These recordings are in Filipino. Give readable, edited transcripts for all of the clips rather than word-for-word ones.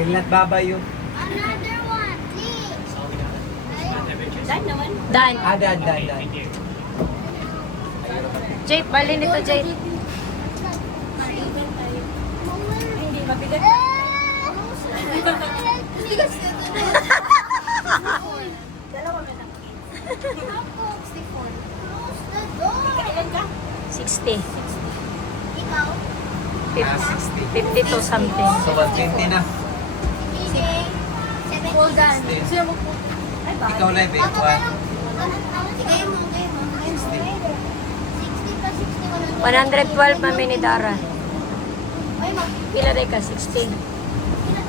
Will not babayo. Another one, please. Dan naman. Dan. Dan. Jade, bali nito, Jade. Hindi, mabigat. Dalawa na lang. Kailan ka? 60. Ikaw? 60. 52 something. So, 120 na. Hold on. Ay, bakit? Ikaw live eh. Sige mo. 60 plus 60, 112 mami ni Dara. Ay, ma. Pila rin ka? 60.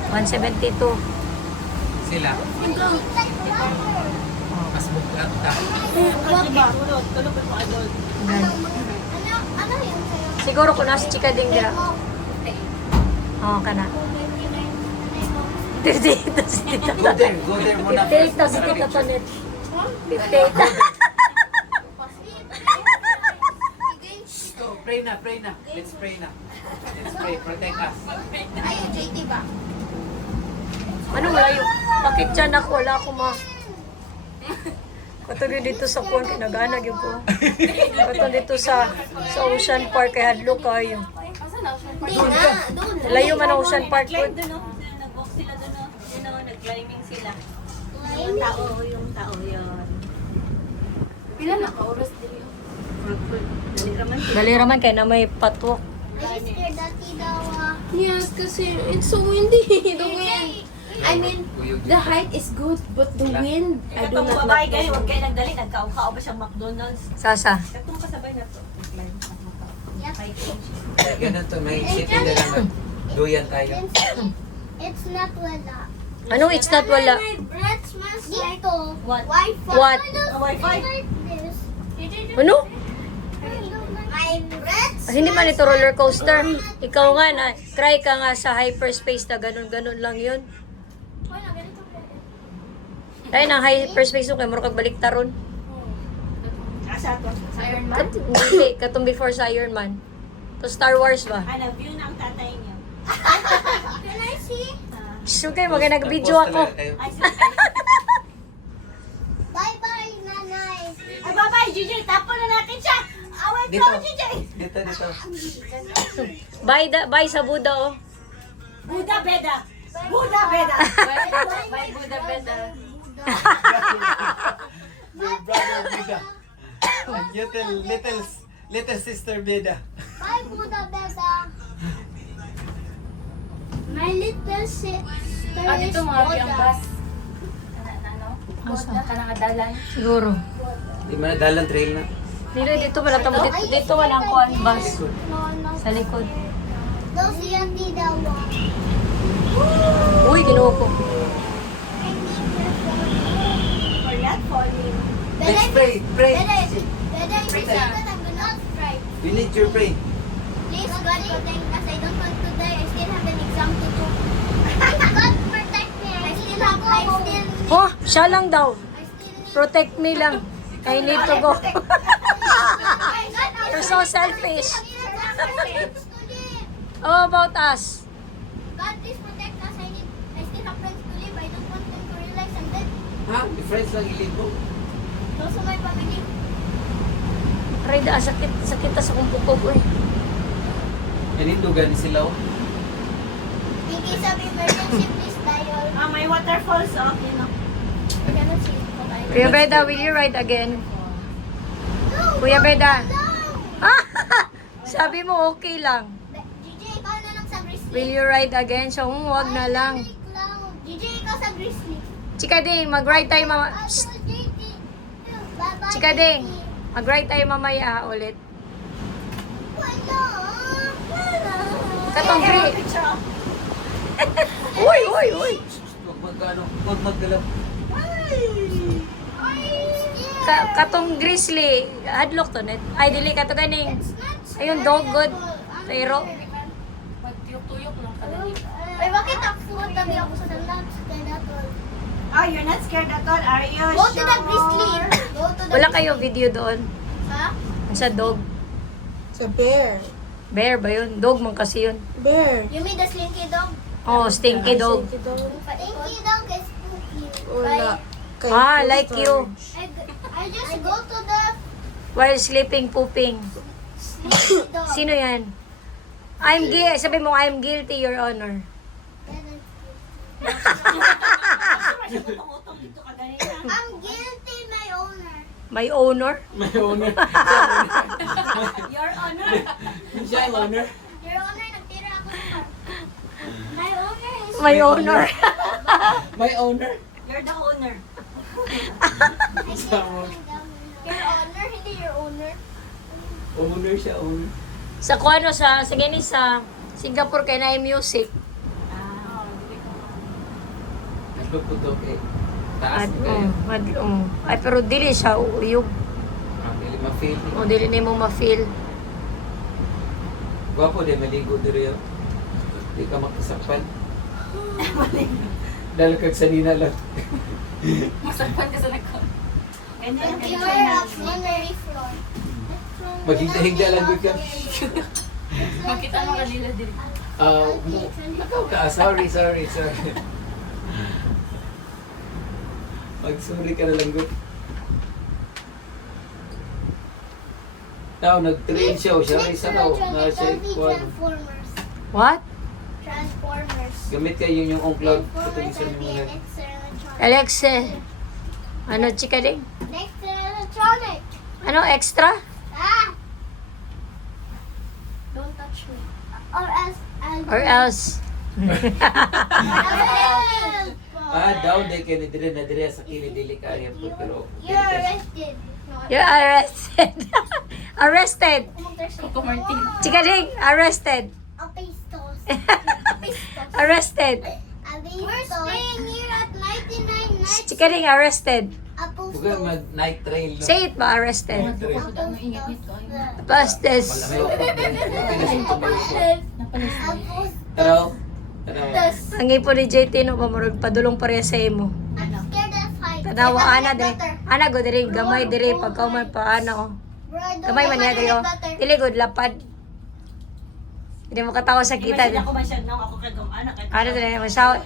172. Sila. Mas bukat ta. Tulog. Tulog ako adult. Gan. Ano yun sa'yo? Siguro kung nasa chika din dira. Oo, ka na. 58 to si Tita Go there muna. 58 to si Tita Tonet. 58. Go, pray na. Let's pray na. Let's pray. Protect us. Ayun, JT ba? Anong layo? Bakit dyan ako? Wala ako ma. Katulad dito sa kuwan, kinaganag yung ko. Katulad dito sa Ocean Park, kay Hadlo kayo. Hindi na. Doon. Layo man ang Ocean Park ko. Nag-climb doon, no? Nag-walk sila doon, no? Yun, no? Nag-climbing sila. Yung tao yun. Pila na ka oras din yun? Naliraman sila. Dali raman kay na may patwok. Are you scared dati daw Yes, kasi it's so windy. The wind. I mean, the height is good, but the wind, I do Katong not babae like kayo, the huwag wind. kayo nagdali. Nagkao-kao ba siyang McDonald's? Sasa. Katong kasabay na to. Nag-climb sa mata. Yep. Ganun to. May city na lang. Duyan tayo. It's not wala. Ano it's not wala? Let's mas dito. What? Wi-Fi. What? Wi-Fi? Like this. Ano? My breath. Hindi man ito roller coaster. Ikaw nga na, try ka nga sa hyperspace na ganun-ganun lang yun. Kaya na hyperspace mo, kaya mo kag balik taron. Asa to? Sa Iron Man? Hindi, katong before sa Iron Man. To Star Wars ba? Ano, view na ang tatay niya. Can I see? So kayo, nag-video ako. Ay, Bye-bye, nanay. Ay, bye-bye, JJ. Tapon na natin siya. Away Dito. ko, JJ. Dito. Bye sa Buddha, oh. Buda Beda. Buda Beda. Bye, Buddha Beda. Your brother Bida. Little sister Bida. Bye, Buddha Beda. My little sister Ah, dito is mga Buddha. ang bus. Ano? Asa? Kanangadalan. Siguro. Di man dalan trail na. Dito wala tamo. Dito wala ang kuhan bus. No. Sa likod. Daw si Auntie daw. Uy, ginuo ko. We're not falling. Let's pray. Pray. Beda, if you say that I'm not right. We need your pray. Please, God protect us. I don't want to die. I still have an exam to do. God protect me. I still need. Oh, siya lang daw. I still need. Protect me lang. I need to go. God, You're so selfish. God, How about us? please protect us. I still have friends to live. I don't want them to realize I'm dead. Ha? Di friends lang iligo. Also, my family. Rida, sakit sa kumpukog eh. Yanindugan ni sila oh. In case of emergency, please dial. May waterfalls, oh. You know. I cannot see. Okay. Kuya Beda, will you ride again? No! Kuya Beda. No! Sabi mo okay lang. GJ, ikaw na lang sa Grizzly. Will you ride again? So, wag na lang. GJ, ikaw sa Grizzly. Chika Ding, mag-ride tayo mama. Shh. Bye-bye. Chika Ding, mag-ride tayo mamaya ulit. Wala. Katong Hey, gri. picture, oh. Uy. Huwag maggalaw. Katong grizzly. Hadlok to net. Ay, dili ka to ganing. Ayun, dog good. Pero, Magtuyok-tuyok lang ka dali. Ay, bakit ako tabi ako sa dalat? Kaya tol. Oh, you're not scared at all, are you? Go to the Grizzly. Go to the wala kayo video doon. Ha? Sa dog. Sa bear. Bear ba yun? Dog man kasi yun. Bear. You mean the slinky dog? Oh, stinky dog. Thank you, dog is spooky. Wala. Like you. I just go to the While sleeping, pooping. sleepy dog. Sino yan? Sabi mo, I'm guilty, Your Honor. Utong-utong dito ka ganito. I'm guilty, my owner. My owner? May owner. Your Honor. Siya ang owner. Your owner, nagtira ako ng car. My owner is... My owner. May owner. You're the owner. Your honor, hindi your owner. Owner siya, owner. Sa Singapore kay na music. Nagpuputok eh. Taas ba yun? Ay, pero dili siya uyog. Dili ma-feel. O dili na mo ma-feel. Gwapo din, maligo din yun. Di ka makasakpan. Dahil kag sanina lang. Masakpan ka sa nagkon. Ganyan ang You ganyan are na. a plenary floor. Maghigda-higda lang din ka. Makita mo kanila din. Nakaw ka. Sorry. Mag-sorry ka na lang good. Now, nag-train siya. Siya rin sa now. Na siya ikuan. Transformers. What? Transformers. Gamit kayo yung on-cloud. Transformers Ito will be yung an extra electronic. Alexa. Ano, chika ding? Extra electronic. Ano, extra? Ah! Don't touch me. Or else I'll... Or else? Down day kayo na dire sa kinidili ka. Pero, You're arrested. You're arrested. Arrested. Kumartin. Chika ding, arrested. Apistos. Arrested. We're staying here at 99 nights. Chika ding, arrested. Huwag mag-night trail. No? Say it ba, arrested? Apostos. Bastes. Taraw. Ang ipo ni JT no, pamurag padulong pareha sa imo. I'm scared of heights. Tanawa, ana dire. Ana go dire, gamay dire, pagkaw man pa, ano. Gamay man niya dire. Dili good, lapad. Hindi mo katawa sa Kita kita. ako masyad nang ako kagam anak. Ano dire, masaw,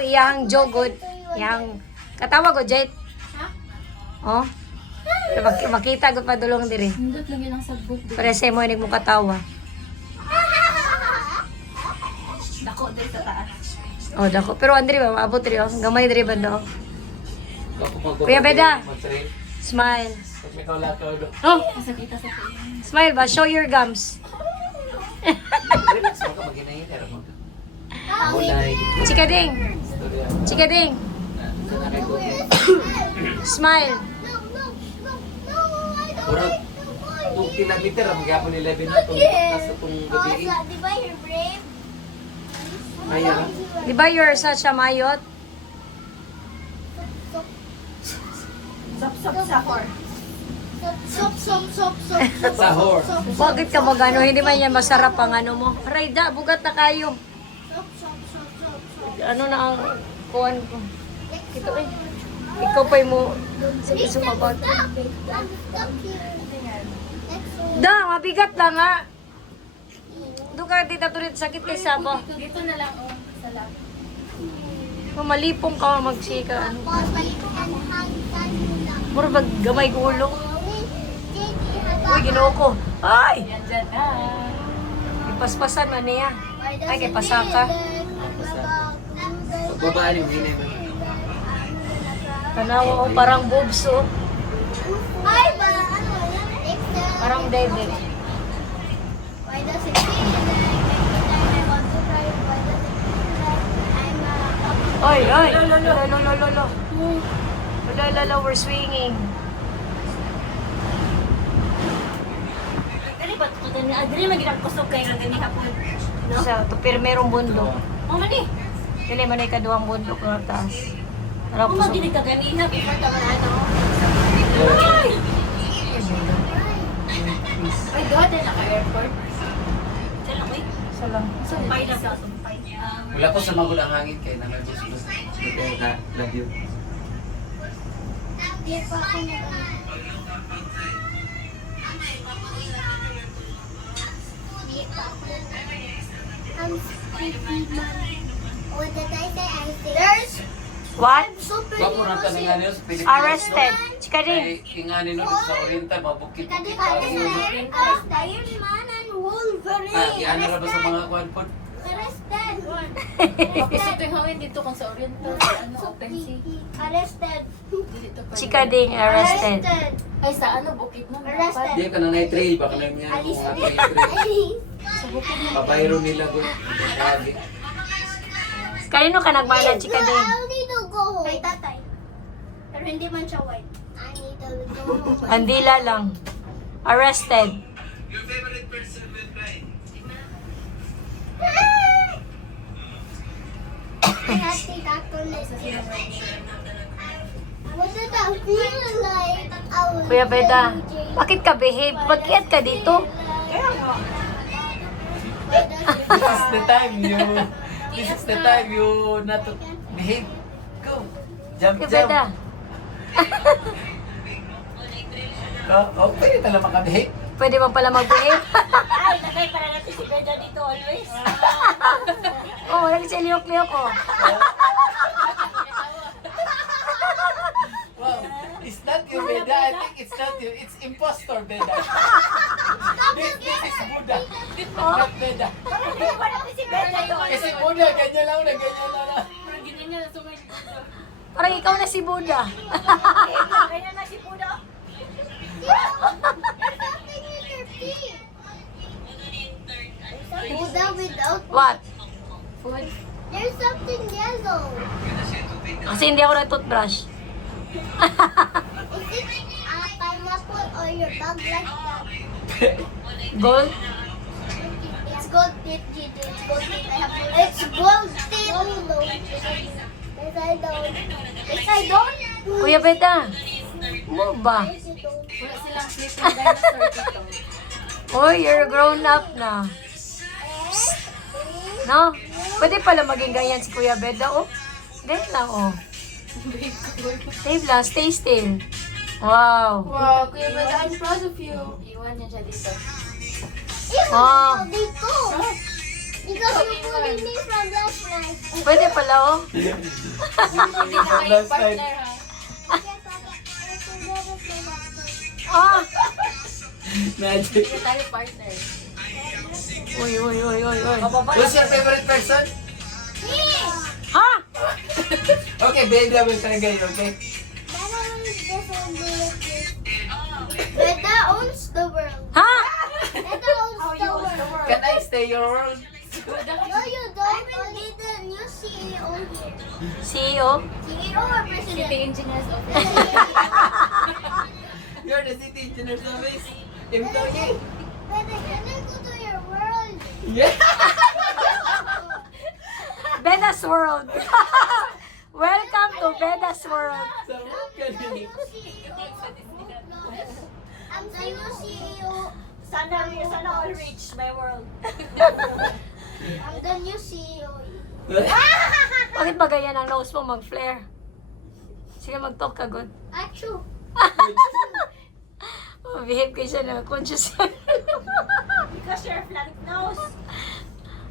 iyahang jogod, iyahang katawa go, Jet. Oh. Makita ko padulong dire. Nindot lang yun ang sagbog. Pareha sa imo, hindi mo katawa. Dako din sa taas. Oh, dako. Pero andri ba, maabot dire, oh. Gamay dire ba do? Kuya Beda. Smile. Pag may kaulakaw do. Oh, Sakita sa taas. smile ba? Show your gums. Relax mo ka, mag-inayin. Pero mo. Mulay. Chika ding. Istorya. Chika ding. Sa nakay Smile. Murag, 2 kilometer ang magyapon ni Levin na itong nasa itong gabi. Di ba you're brave? Maya. Di ba you're such a mayot? Sop sahor. Sop. Sahor. Bakit ka magano? Hindi man yan masarap ang ano mo. Rayda, bugat na kayo. Sop. Ano na ang kuhan ko? Ito eh. Ikaw pa mo. Sige, sumabag. I'm stuck here. Next one. Da, mabigat lang ha. Doon ka tita tulit sakit kay Sabo. Dito na lang, oh. Sa lab. Kung malipong ka magsika. Ano. Hanggang Mura bag gamay gulo. Uy, ginoo ko. Ay! Yan dyan. Ipaspasan man niya. Ay, kay pasaka. Pagbabaan yung hinay ba? Tanawa ko parang boobs oh. Ay, ba? Ano yan? Extra. Parang dede. Why does it feel like every time I want to try it, why does it feel like I'm a puppy? Oy, oy! Lolo. Lolo, we're swinging. Dali ba to gani? Dali magirang kusog kay ra gani hapon. No? Sa to pirmerong bundok. Oh mani. Dili man ay kaduhang bundok na taas. Para Kung po magini ka gani na before ka man ano. Ay! Ay, doon din naka-airport. Dala ko eh. sa lang. Sumpay na sa sumpay. Wala ko sa magod ang hangin kay nangyay gusto. Kaya na, love you. Di pa ako nag- Di pa ako. I'm sleepy man. What did I say? I say there's What? super Wapo na tanong nga niyo sa Pilipinas. Arrested. Chika din. Kay ingani nun sa Oriental, mabukit-bukit pa. Iron Man and Wolverine. Iano ra ba sa mga kuwan po? Arrested. Gusto ko yung hawin dito kung sa Oriental, sa ano, open sea. Arrested. Dito pa. Chika din arrested. Ay, sa ano, bukid mo. Arrested. Di ka na na-trail, baka na niya Alice. mga trail. Pabayro nila ko. Lagi. Kanino ka nagmanad, chika din? I need to go home. Kay tatay. Pero hindi man siya white. I need to go home. Andila lang. Arrested. I have to talk to Liz. What did that feel like? I was Kuya Beda, bakit ka behave? Bakit ka dito? This is the time you not to behave. Go. Jump, Kuya jump. Beda, Pwede tala makabehave. pwede mo pala mag-behave? Ay, lagay para natin si Beda dito always. Oh, wala siya liyok-liyok ko. Wow, it's not you, Beda. I think it's not you. It's impostor, Beda. This is Buddha. Not Beda. Lagay para natin si Beda doon. Kasi Buddha, ganyan lang na, ganyan lang. Parang ikaw na si Buddha. Kaya na si Pudo. Something in your feet. Buddha without. What? There's something yellow. Kasi hindi ako na-toothbrush. Is it pineapple or your bag like that? Gold? It's gold tip, Gigi. It's gold tip. It's gold tip. Yes, I don't. Yes, I don't. Kuya Beda, mo ba? Yes, I don't. Wala silang sleeping dinosaur dito. Uy, you're grown up na. No? Pwede pala maging ganyan si Kuya Beda, oh. Dahil lang, oh. Dave lang, stay still. Wow. Wow, Kuya Beda, I'm proud of you. Iwan niya siya dito. Wow. Dito. Because you pulling me from last night. Pwede pala, oh. Hindi na kayo partner, ha? Ah! Magic. Hindi tayo partner. Uy, uy, uy, uy, uy. Who's your favorite person? Ha? Okay, Beda will try again, okay? Beda owns the world. Ha? Beda owns the world. Can I stay your world? No, you don't. Only the new CEO here. CEO? CEO or City president? Engineers Office. You're the city engineer service employee. Beda, can I go to your world? Yeah. Beda's World. Welcome to Beda's World. So, ganun. I'm the new CEO. Sana all reach my world. I'm the new CEO. Bakit ba ganyan ang nose mo mag-flare? Sige, mag-talk ka, good. Achoo. Behave kayo siya na conscious. Because you're flat nose.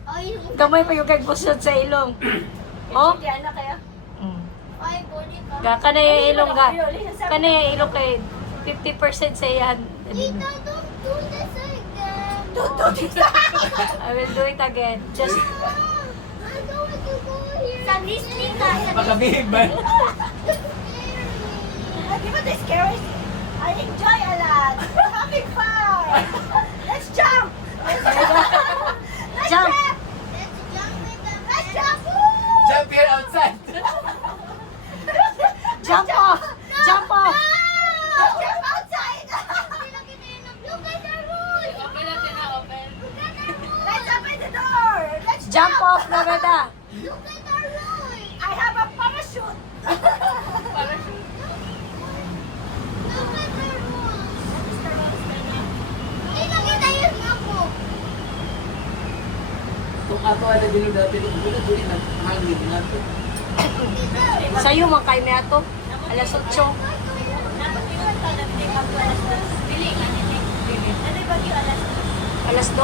Oh, you. Gamay pa yung kagbusod sa ilong. Oh? Hindi ano kaya? Mm. Ay, body ka. Ka na yung ilong ka. Ka na yung ilong kay 50% sa iyan. Tita, don't do this again. Don't do this. I will do it again. Just, I don't want to go here. Sa Disney ka. Makabihig ba? Di ba the scariest? I enjoy a lot. We're having fun. Let's jump. Let's jump! Let's jump with the Let's jump. Jump here outside. Jump off! Jump off! Let's jump outside. Look at the roof. Open natin na, open. Let's open the door. Let's Jump off na Beda! Look at the roof. I have a parachute. Look at the roof. Hindi nakita yun ako. Kung ako ala bilog dati, tuloy na hangin nato. Sa'yo, mga kayo na ito. Alas 8. Dapat iwan ka na hindi mag-alas dos. Pili ka nila. Ano yung bagyo alas dos? Alas 2.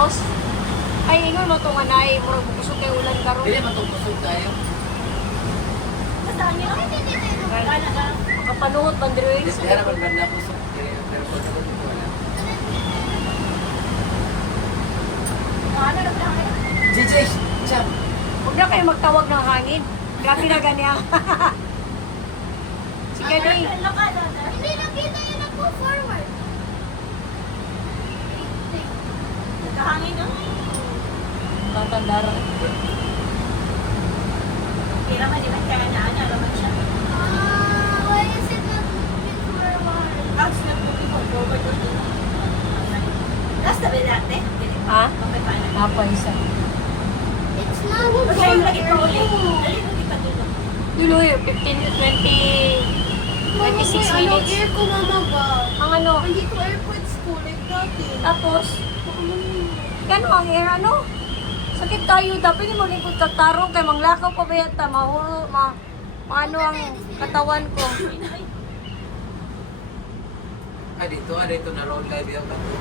Ay, ingon mo ito nga na eh. Murag kusog kay ulan karon. Dili matupusog tayo. Basta ang ino. Makapanuhot man diri. Dili kaya naman banda pusog. Pero pag ako dito wala. Ano na lang eh. JJ, cham. Huwag na kayo magtawag ng hangin. Grabe na ganyan. Sige, Ding. Hindi nakita yun ako forward. Kahangin no? Tatandara. Kira man di ba kaya na ano naman siya. Why is it not moving forward? Tapos nagpupunta ko over to. Last na bilate. Ha? Okay pa na. Apa isa. It's not Okay, lagi pa forward. ulit. Dali mo di pa dito. Duloy, 15 to 26 minutes. Air ko mama ba? Ang ano? Hindi ko airpods ko like dati. Tapos, gano'n ang air, ano? Sakit tayo, dapat hindi mo lingkod katarong kay manglakaw pa ba yata, maano ang katawan ko. Dito na road live yung bato.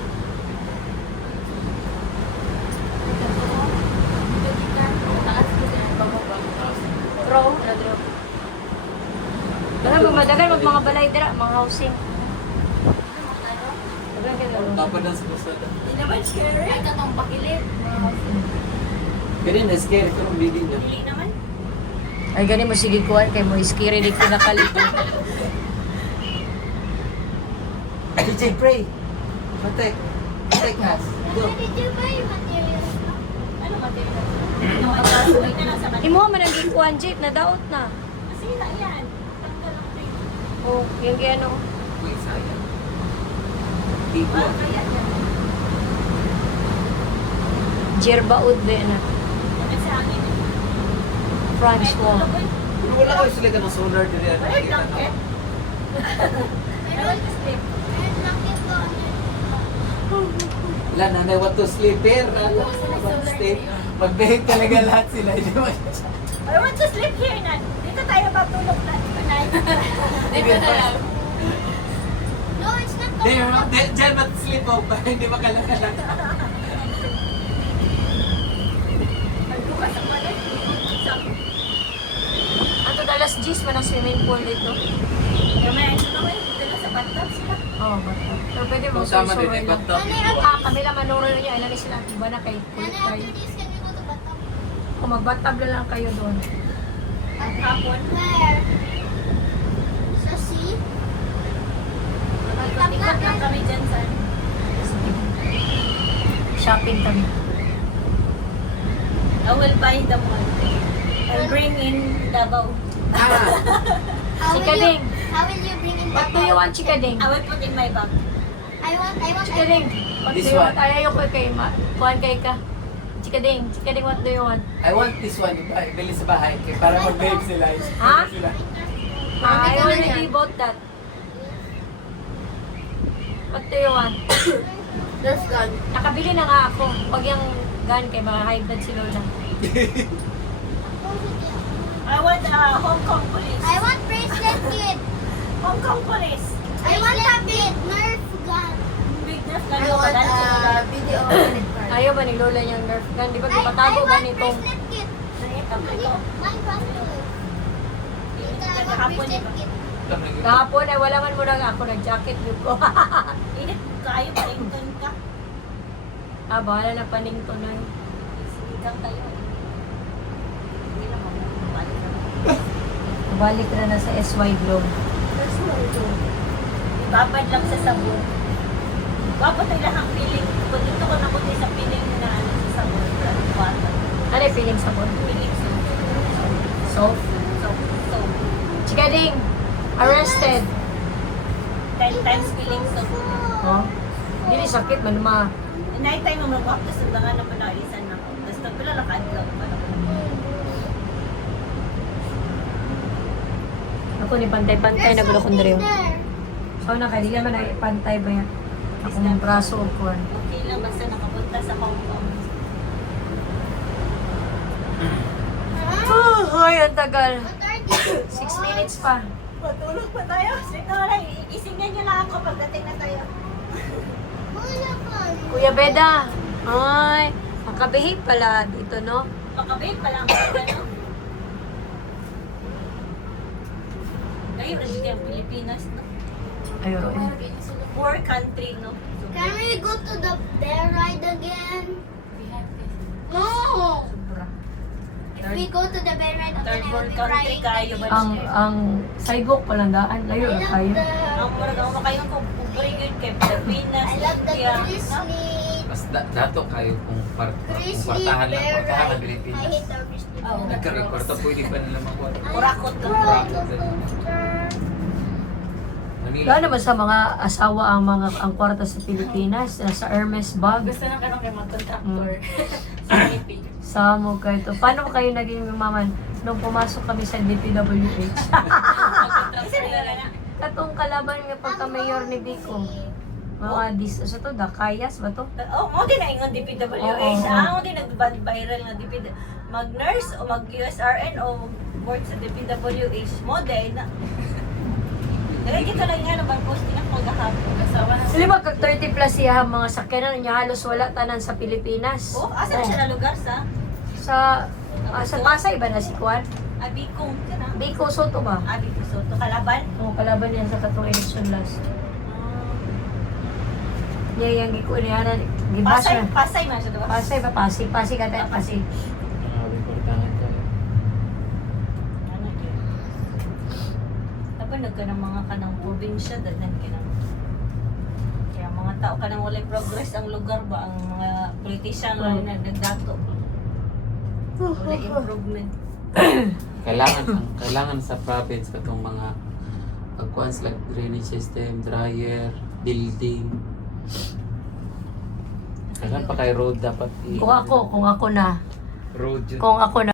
Bro, ano bro? Madagal mag mga balay dira, mga housing. Tapos na sa kusada. Hindi naman scary. Ay, katong pakilip. Mga housing. Kaya na scare ko ng bigin niya. Dili naman. Ay, gani mo sige kuhan kay mo iskiri di kinakalit. JJ, pray. Protect. Protect us. Go. Where did you buy materials? Ano material? Ano magkasulit na lang sa kanila. Imo man ang gikuan jeep na daot na. Masira yan. Tanggal ang frame. Oh, yung gano. Wait, sayang. Tipo. Kaya yan. Jerbaud be na. Naman sa hangin. France wall. Pero wala ko sila ka ng solar diri. Wala yung blanket. I want to sleep. There's nothing to Wala na, I want to sleep here. Wala ko stay. Magbehave talaga lahat sila. Hindi mo I want to sleep here na. Dito tayo matulog na. Tonight. Dito na lang. No, it's not Diyan mat-sleep off para hindi makalala. Magbukas ang mali. Ato dalas G's man ang swimming pool dito. Yung may ano naman. Dito na sa bathtub sila. Oh, bata. Pero pwede mo Kung tama din susuroy ay lang. bathtub. Kami lang manuro niya, ano ni sila, iba na kayo. Nana, after this, can we go to Batam? Kung magbatab na lang kayo doon. At hapon. Where? Sa sea? Magpapikot lang kami dyan sa Shopping kami. I will buy the mall. I'll bring in Davao. How will Chikading. How will you bring in What do you want, Chikading? I will put in my bag. Chikading. What do This you want? one. Ayaw ko kay kuhan kay ka. Chikading. Chikading, what do you want? I want this one. Bili sa bahay. Para mag-behave sila. Ha? Sila. I already bought that. What do you want? Nerf gun. Nakabili na nga ako. Pag yung gun kay mga high blood si Lola. I want Hong Kong police. I want bracelet kid. Hong Kong police. I want a big Nerf gun. Big enough na I want video credit card. Ayaw ba ni Lola niyang Nerf gun? Di ba I ipatago want ganitong? bracelet kid. Ito. Mine bracelet. I want Kahapon, bracelet di ba? kid. Kahapon ay wala man mo na ako nag-jacket yun ko. Init kayo pa ington ka. Ah, bahala na paningto na yun. Ikaw tayo. Hindi na mabalik na. Balik na na sa SY Globe. That's what I do. Ibabad lang sa sabon. Wapo tayo lang ang piling. Kung dito ko nakuti sa piling na ano sa sabon. Water. Ano yung feeling sabon? Piling soap. Soap? Soap. Chikading! Arrested! 10 times piling soap. Oh? Hindi sakit man ma. Night time mo mag-walk sa sundangan na panalisan na ko. Tapos pala lakadlaw pa na ko. Ako ni pantay-pantay na gulo kong diriyo. So na kaya di naman ay pantay ba yan? Ako ng braso o kuwan. Okay lang basta nakapunta sa Hong Kong. Oh, ay, ang tagal. 6 minutes pa. Patulog pa tayo. Sige na, isingan niyo lang ako pagdating na tayo. Kuya Beda. Ay, Makabihip pala dito, no? Makabit pa lang ang ano. Ngayon, rin ang Pilipinas, no? Ayun. Poor country, no? So, Can we go to the bear ride again? No! sobra. If we go to the bear ride Third again, I will world be country crying. kayo ba? Ang saygok palang daan. I Ayun, love kayo. Ang murag ang makayong kung bring kay Pilipinas, I love the India, no? grizzly. Mas dato kayo kung Grizzly kwartahan lang, bear kwartahan ng ride. I Pilipinas. hate the grizzly Oh. bear Nagka-record, pwede pa nila makuha. Kurakot ka. Manila. Wala naman sa mga asawa ang kwarta sa Pilipinas. Nasa Hermes bag. Gusto na ka nung kay mga contractor. Sa IP. Samo kayo to. Paano kayo naging maman nung pumasok kami sa DPWH? Kasi nila na. Katong kalaban nga pagka-mayor ni Biko. Mga sa to, Dakayas ba to? Oh, mo din na ingon DPWH. Oo. Ah, mo din nag-viral nga DPWH. Mag-nurse o mag-USRN o work sa DPWH. Mo din na. Kaya dito lang nga naman posting ako maghahapon. Asawa na. Sili ba kag 30 plus siya mga sakyanan niya halos wala tanan sa Pilipinas. Oh, asa na siya na lugar sa? Sa Pasay ba na si Kwan? Abikong ka na. Biko Soto ba? Abi ko so to kalaban. O kalaban niya sa katong election last. Niya yung giko niya na gibas Pasay, na. Pasay man siya diba? Pasay ba? Pasay ka tayo. Pasay. Grabe, kwartahan kayo. Ano yun? Tabanag ka ng mga kanang probinsya, dadan ka ng kaya mga tao ka nang walay progress ang lugar ba? Ang mga politician lang na nagdato. Wala improvement. Kailangan sa province katong mga pagkuans like drainage system, dryer, building. Kailan pa kay road dapat Kung ako na, road yun. kung ako na